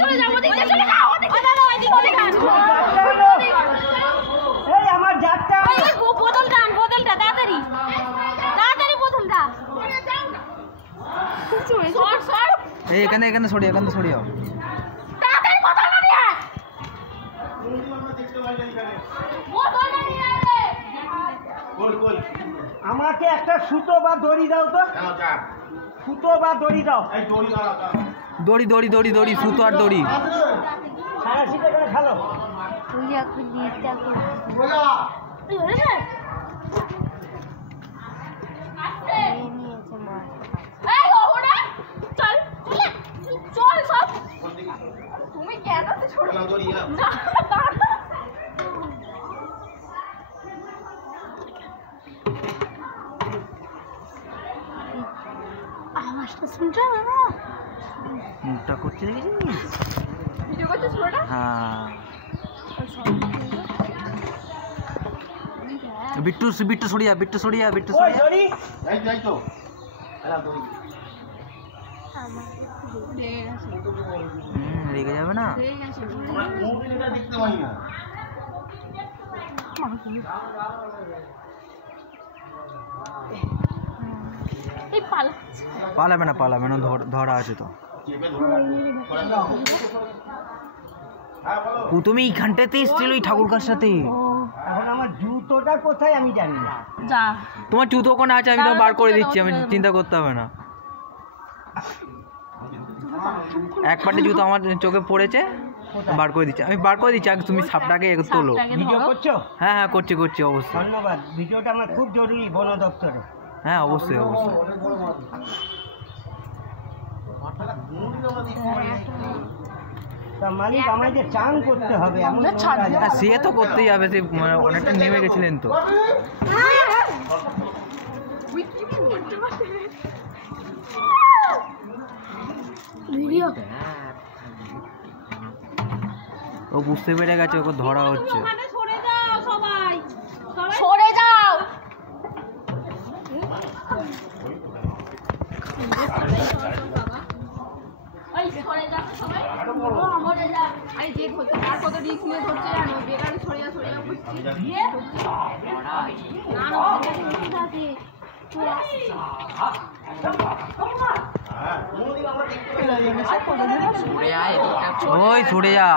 চলে যাও, ওদিকে চলে যাও, ওদিকে চলে যাও, ওদিকে চলে যাও। এই আমার যাত্রা ওই বোতলটা আন, বোতলটা তাড়াতাড়ি তাড়াতাড়ি বোতলটা সর সর। এই এখানে সরিয়ে সরিয়ে তাড়াতাড়ি বোতলটা নিয়ে আয়, বোতলটা নিয়ে আয় রে। বল আমাকে একটা সুতো বা দড়ি দাও তো, সুতো বা দড়ি দাও। দড়ি সুতো আর দড়ি। সারা শীতে করে খেলো। এই ওরা চল চল সব। তুমি কেন ছোট না আওয়াজটা শুনছো না? মুখটা করতে দেখেছিস? ভিডিও করতে ছোটটা? হ্যাঁ বিট্টু সরিয়া ওই দড়ি যাই তো রেগে যাবে না? আমরা মুভিটা দেখতে পাই না। এই পালাচ্ছে। পালাবে না ধরা আছে তো। তুমি এইখানটাতে এসেছিল ওই ঠাকুরকার সাথে। এখন আমার জুতোটা কোথায় আমি জানি না। যা তোমার জুতো ওখানে আছে, আমি তোমার বার করে দিচ্ছি, আমি চিন্তা করতে হবে না। এক পাটি জুতো আমার চোখে পড়েছে, বার করে দিচ্ছি, আমি বার করে দিচ্ছি। আগে তুমি সাপটাকে তোলো। ভিডিও করছো? হ্যাঁ করছি অবশ্যই। ধন্যবাদ, ভিডিওটা আমার খুব জরুরি বন দপ্তরে। হ্যাঁ অবশ্যই তা মালিক আমাদের চান করতে হবে, এমন সে তো করতেই হবে, সে অনেকটা নেমে গেছিলেন তো। ও বুঝতে পেরে গেছে ওকে ধরা হচ্ছে। সরে যাও সবাই, সরে যাও। এই সরে যাও সবাই, সরে যাও। এই যে ধরতে আর কত রিস্ক নিয়ে ধরতে জানো, বেকার সরে যাও বুঝছি। না না ঠিক আছে। ওই সরে যা,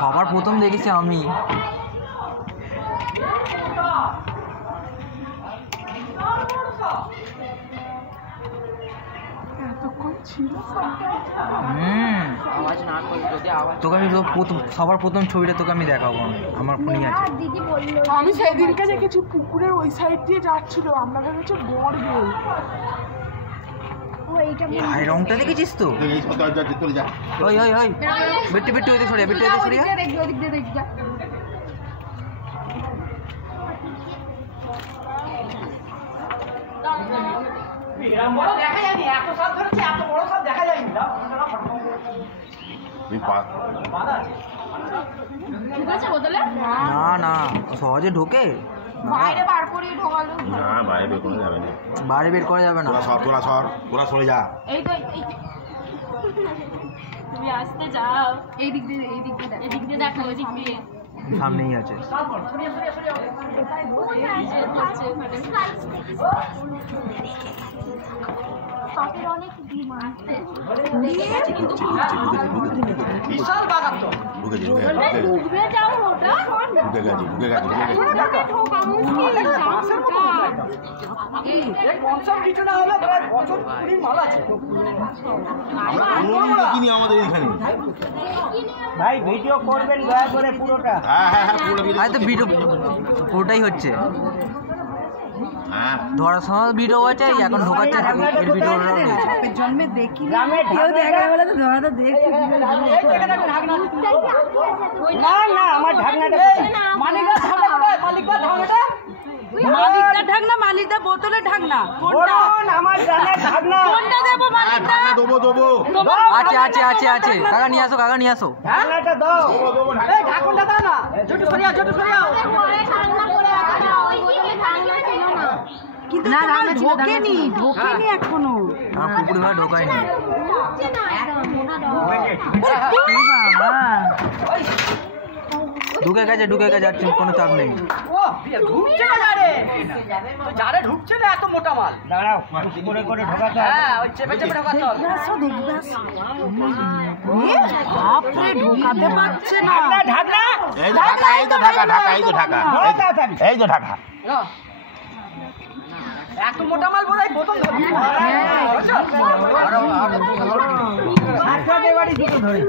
খাবার প্রথম দেখেছি আমি। তোকে আমি সবার প্রথম ছবিটা তোকে আমি দেখাবো, আমার ফোনই আছে। আমি সেদিনকে দেখেছি পুকুরের ওই সাইড দিয়ে যাচ্ছিল, আমরা ভেবেছি বড়বেল। ভাই রংটা দেখেছিস তো? ওই বিট্টু হইতে সরিয়া দেখা যায়নি, এত সাপ ধরেছে, এত বড় সাপ দেখা যায়নি। না সহজে ঢোকে বাইরে বার করে ঢোকালো না, বাইরে বের করা যাবে না। বাইরে বের করা যাবে না। তোরা সরে যা। এই তো তুমি আসতে যাও, এই দিক দিয়ে দেখো, ওই দিক দিয়ে সামনেই আছে। সাপের অনেক ডিমান্ড। বিশাল বাগান তো। ঢুকবে যাও ওটা ঢুকে গেছে। ঢোকা মুশকিল। এই পঞ্চম কিছু না হলে প্রায় বছর 20 মাল আছে। আমরা কিনি আমাদের এইখানে। ভাই ভিডিও করবেন দয়া করে পুরোটা। হ্যাঁ পুরো ভিডিও। তো ভিডিও পুরোটাই হচ্ছে। হ্যাঁ ধরার সময় ভিডিও আছে, এখন ঢোকাচ্ছে এর ভিডিও জন্মে দেখি গ্রামে কেউ দেখা বলে তো ধরাটা দেখছি। না আমার ঢাকনাটা মালিকটা ঢাকনা কোথায়? মালিকটা ঢাকনা, মালিকটা বোতলে ঢাকনা। বলুন আমার জানের ঢাকনা। কোনটা দেবো মালিকটা? দেবো। আছে কাকা নিয়ে আসো ঢাকনাটা দাও। এই ঢাকনাটা দাও না। জটু সরিয়া। ঘরে ঠান্ডা করে রাখা, ওই বোতলে ঠান্ডা ছিল না। কিন্তু ঢোকেনি এখনো। আমার পুকুরে ঘরে ঢোকায়নি। ঢুকে গেছে আর কোনো চাপ নেই। ঢুকছে না যারে যারে ঢুকছে না এত মোটা মাল দাঁড়াও করে করে ঢোকাতে হ্যাঁ ওই চেপে চেপে ঢোকাতে হবে বাপরে ঢোকাতে পারছে না। ঢাকা এই তো ঢাকা এই তো ঢাকা এত মোটা মাল বোধহয় প্রথম ধরবি আচ্ছা এবারে দুটো ধরে